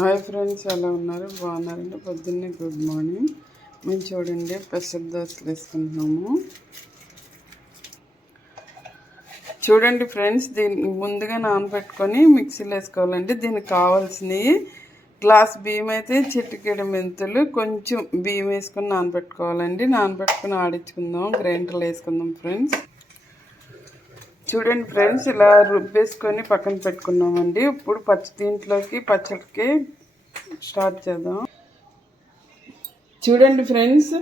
Hi friends ఎలా ఉన్నారు? బాగున్నారండి? పొద్దున్నే గుడ్ మార్నింగ్. మేము చూడండి పెసర దోశలు వేసుకుంటున్నాము. చూడండి ఫ్రెండ్స్ దీన్ని ముందుగా నానబెట్టుకొని మిక్సీలో వేసుకోవాలండి. దీనికి కావాల్సినవి గ్లాస్ బియ్యం అయితే చిటికెడు మెంతులు కొంచెం బియ్యం వేసుకొని నానబెట్టుకోవాలండి. నానబెట్టుకుని ఆడించుకుందాం గ్రైండర్లో వేసుకుందాం ఫ్రెండ్స్. చూడండి ఫ్రెండ్స్ ఇలా రుబ్బేసుకొని పక్కన పెట్టుకున్నామండి. ఇప్పుడు పచ్చి దీంట్లోకి పచ్చడికి స్టార్ట్ చేద్దాం. చూడండి ఫ్రెండ్స్.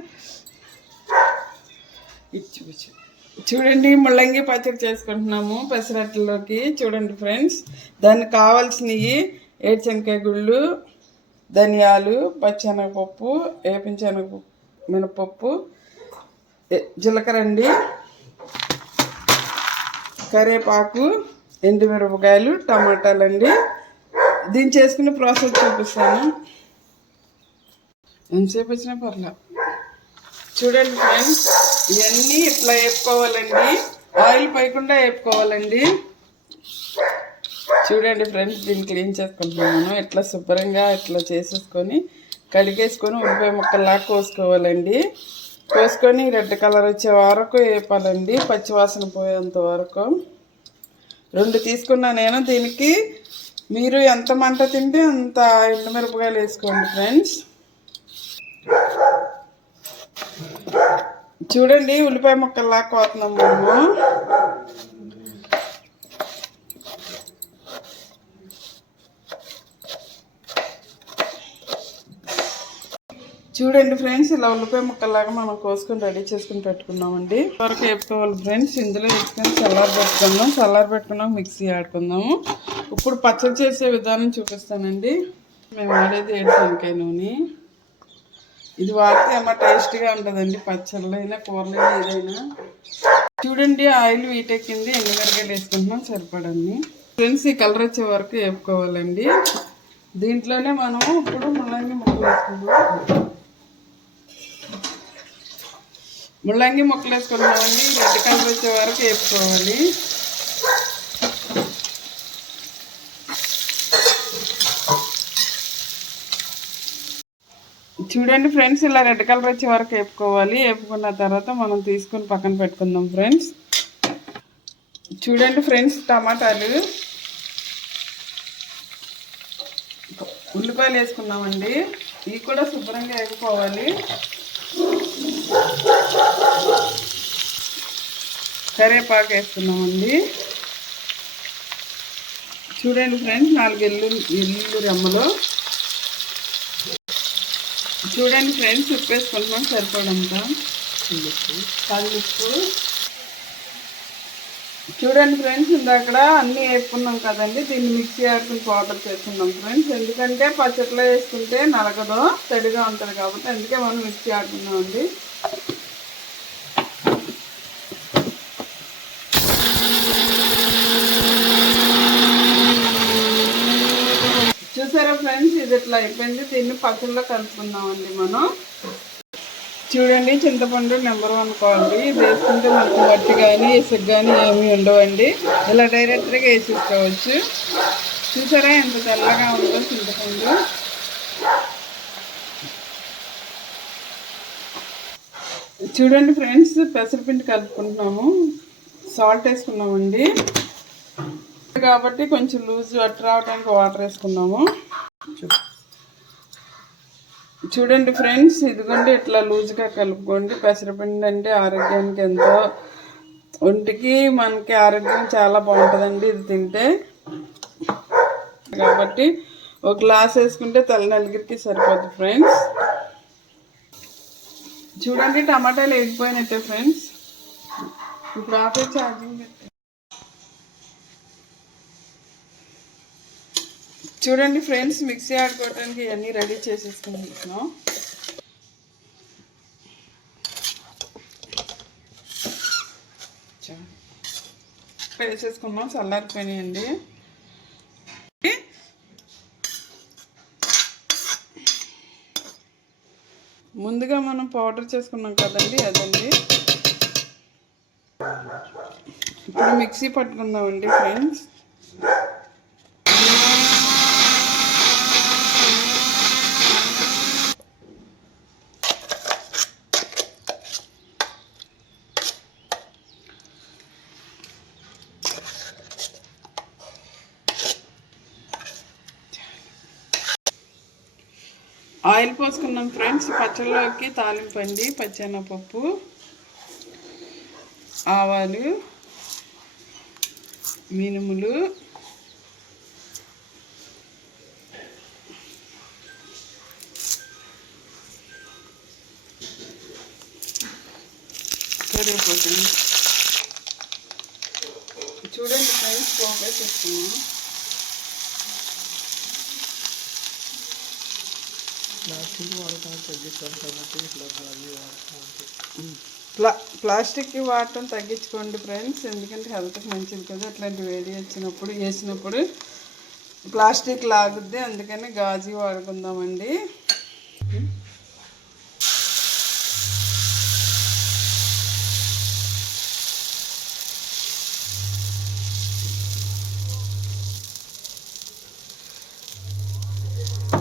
ఇచ్చి చూడండి ముల్లంగి పచ్చడి చేసుకుంటున్నాము పెసరట్లలోకి. చూడండి ఫ్రెండ్స్. దానికి కావాల్సినవి ఏడ్చెనకాయ గుళ్ళు ధనియాలు పచ్చెనగపప్పు వేపించెనగ మినపప్పు జీలకర్ర అండి. కరివేపాకు ఎండుమిరపకాయలు టమాటాలు అండి దీన్ని చేసుకునే ప్రాసెస్ చూపిస్తాను. ఎంతసేపు వచ్చినా పర్లా. చూడండి ఫ్రెండ్స్ ఇవన్నీ ఇట్లా వేపుకోవాలండి. ఆయిల్ పైకుండా వేపుకోవాలండి. చూడండి ఫ్రెండ్స్ దీన్ని క్లీన్ చేసుకుంటున్నాను. ఇట్లా శుభ్రంగా ఇట్లా చేసేసుకొని కడిగేసుకొని ఉల్లిపాయ ముక్కల్లా కోసుకోవాలండి. వేసుకొని రెడ్ కలర్ వచ్చే వరకు వేపాలండి పచ్చివాసన పోయేంత వరకు. రెండు తీసుకున్నా నేను. దీనికి మీరు ఎంత మంట తింటే అంత ఎండుమిరపకాయలు వేసుకోండి ఫ్రెండ్స్. చూడండి ఉల్లిపాయ ముక్కల్లా కోతున్నాం మనము చూడండి ఫ్రెండ్స్ ఇలా ఉల్లిపాయ ముక్కలాగా మనం కోసుకొని రెడీ చేసుకుని పెట్టుకున్నామండి వరకు వేపుకోవాలి ఫ్రెండ్స్ ఇందులో వేసుకొని చల్లారి పెట్టుకుందాం. చల్లారి పెట్టుకున్నాం మిక్సీ ఆడుకుందాము. ఇప్పుడు పచ్చడి చేసే విధానం చూపిస్తానండి. మేము వాడేది ఏడుశనకాయ నూనె. ఇది వాడితే ఏమో టేస్ట్గా ఉంటుందండి పచ్చళ్ళు అయినా కూరలు ఏదైనా. చూడండి ఆయిల్ వీటెక్కింది ఎండుమిరకాయలు వేసుకుంటున్నాం సరిపడండి. ఫ్రెండ్స్ ఈ కలర్ వచ్చే వరకు వేపుకోవాలండి. దీంట్లోనే మనము ఇప్పుడు ముల్లంగి ముక్కలు వేసుకుందాం. ముల్లంగి ముక్కలు వేసుకున్నామండి రెడ్ కలర్ వచ్చే వరకు వేపుకోవాలి చూడండి ఫ్రెండ్స్ ఇలా రెడ్ కలర్ వచ్చే వరకు వేపుకోవాలి. వేపుకున్న తర్వాత మనం తీసుకొని పక్కన పెట్టుకుందాం ఫ్రెండ్స్. చూడండి ఫ్రెండ్స్ టమాటాలు. ఉల్లిపాయలు వేసుకున్నామండి ఇవి కూడా శుభ్రంగా వేపుకోవాలి. కరివేపాకు వేసుకున్నామండి చూడండి ఫ్రెండ్స్ నాలుగు ఎల్లు ఎల్లు రెమ్మలు. చూడండి ఫ్రెండ్స్ ఉప్పు వేసుకుంటున్నాం సరిపడంత. కల్లుప్పు. చూడండి ఫ్రెండ్స్ ఇందాక అన్నీ వేసుకున్నాం కదండి దీన్ని మిక్సీ ఆడుకుని పౌడర్ చేసుకున్నాం ఫ్రెండ్స్. ఎందుకంటే పచ్చట్లో వేసుకుంటే నలగదు తడిగా ఉంటుంది కాబట్టి అందుకే మనం మిక్సీ ఆడుకున్నామండి చూసారా ఫ్రెండ్స్ ఇది ఇట్లా అయిపోయింది. దీన్ని పచ్చళ్ళలో కలుపుకుందామండి మనం. చూడండి చింతపండు నెంబర్ వన్ క్వాలిటీ. ఇది వేసుకుంటే మనకు మట్టి కానీ ఇసుక కానీ ఏమీ ఉండవండి. ఇలా డైరెక్ట్గా వేసేసుకోవచ్చు. చూసారా ఎంత తెల్లగా ఉందో చింతపండు. చూడండి ఫ్రెండ్స్ పెసరపిండి కలుపుకుంటున్నాము. సాల్ట్ వేసుకున్నామండి. కాబట్టి కొంచెం లూజ్ అట్ రావడానికి వాటర్ వేసుకున్నాము. చూడండి ఫ్రెండ్స్ ఇదిగోండి ఇట్లా లూజ్గా కలుపుకోండి. పెసరపిండి అంటే ఆరోగ్యానికి ఎంతో ఒంటికి మనకి ఆరోగ్యం చాలా బాగుంటుందండి ఇది తింటే. కాబట్టి ఒక గ్లాస్ వేసుకుంటే తల నలుగురికి సరిపోతుంది ఫ్రెండ్స్. చూడండి టమాటాలు వేగిపోయినట్టే ఫ్రెండ్స్. ఇప్పుడు ఆపే ఛార్జింగ్ చూడండి ఫ్రెండ్స్ మిక్సీ ఆడుకోవడానికి ఇవన్నీ రెడీ చేసేసుకుంటున్నాం చా- వేసేసుకున్నాం చల్లారిపోయినాయండి. ముందుగా మనం పౌడర్ చేసుకున్నాం కదండి అదండి. ఇప్పుడు మిక్సీ పట్టుకుందామండి ఫ్రెండ్స్. ఆయిల్ పోసుకున్నాం ఫ్రెండ్స్ పచ్చళ్ళలోకి తాలింపు అండి పచ్చెనపప్పు ఆవాలు మినుములు కరివేపాకు చూడండి ఫ్రెండ్స్ పోగా చేస్తున్నాం ప్లాస్టిక్ వాడటం తగ్గించాలి కాబట్టి ఇట్లా గాజు వాడటం ప్లా ప్లాస్టిక్ వాడటం తగ్గించుకోండి ఫ్రెండ్స్. ఎందుకంటే హెల్త్కి మంచిది కదా. అట్లాంటి వేడి వచ్చినప్పుడు వేసినప్పుడు ప్లాస్టిక్ లాగుద్ది. అందుకని గాజు వాడుకుందామండి.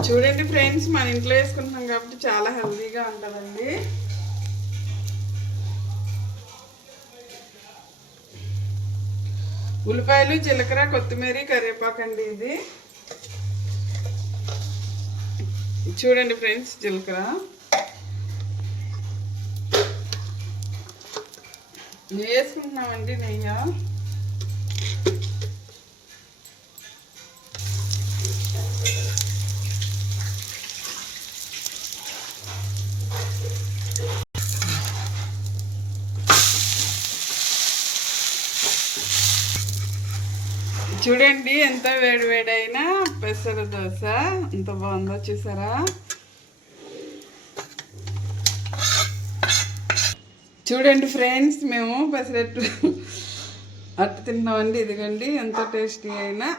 చూడండి ఫ్రెండ్స్ మన ఇంట్లో వేసుకుంటున్నాం కాబట్టి చాలా హెల్తీగా ఉంటుందండి. ఉల్లిపాయలు జీలకర్ర కొత్తిమీర కరివేపాకు అండి ఇది. చూడండి ఫ్రెండ్స్ జీలకర్ర. వేసుకుంటున్నామండి నెయ్యి చూడండి ఎంత వేడి వేడైనా పెసర దోశ. ఎంత బాగుందో చూసారా? చూడండి ఫ్రెండ్స్ మేము పెసరట్టు అట్టు తిన్నామండి ఇదిగోండి ఎంత టేస్టీ అయినా.